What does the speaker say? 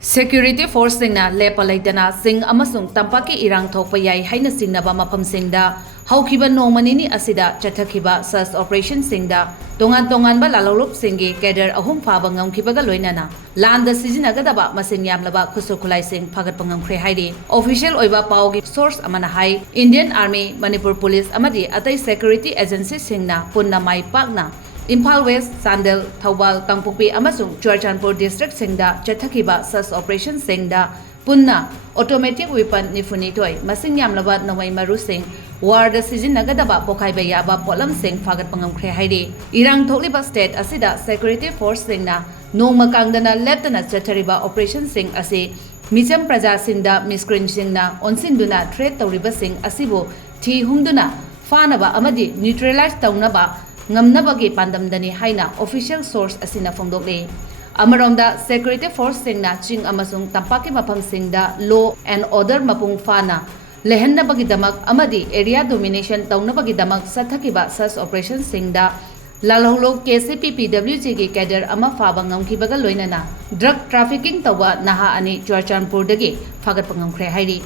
Security force singna lepa leitana sing amasung tampaki irang thokpa yai haina singnaba mafam singda haukiba nongmanini asida chathakhiba search operation singda tongan ba lalolup singi cadre ahum faba ngamkhibaga loinana Laan da Sijinagadaba masin yamlaba Khutsu Khutlai sing Fagatpa Ngamkhre haidi official oiba paugi source amana hai Indian Army Manipur Police amadi atai security agency singna punna mai pakna Imphal West, Sandel, Thawbal, Kangpokpi amasung Churachandpur district singda chathakiba search operation singda punna automatic weapon nifuni toy masing yamlaba nongmai maru sing war da Sijinagadaba pokhaiba yaba polam sing Fagatpa Ngamkhre haidi irang thokliba state asida security force singna nongma kangdana leptana chathariba operation sing ase micham praja singda miscreant singna onsinduna threat tawriba sing asibo thi humduna fanaba amadi neutralize tawnaba ngamnabagi pandamdani haina official source asina phongdokle amaronda security force singna ching amasung tampaki mafam singda law and order mapung fana lehannabagi damak amadi area domination tawnabagi damak sathakiba search operation singda lalholok KCPPWG gi cadre ama faba ngamkhibaga loinana drug trafficking tawa naha ani Churachandpur dagi Fagatpa Ngamkhre hairi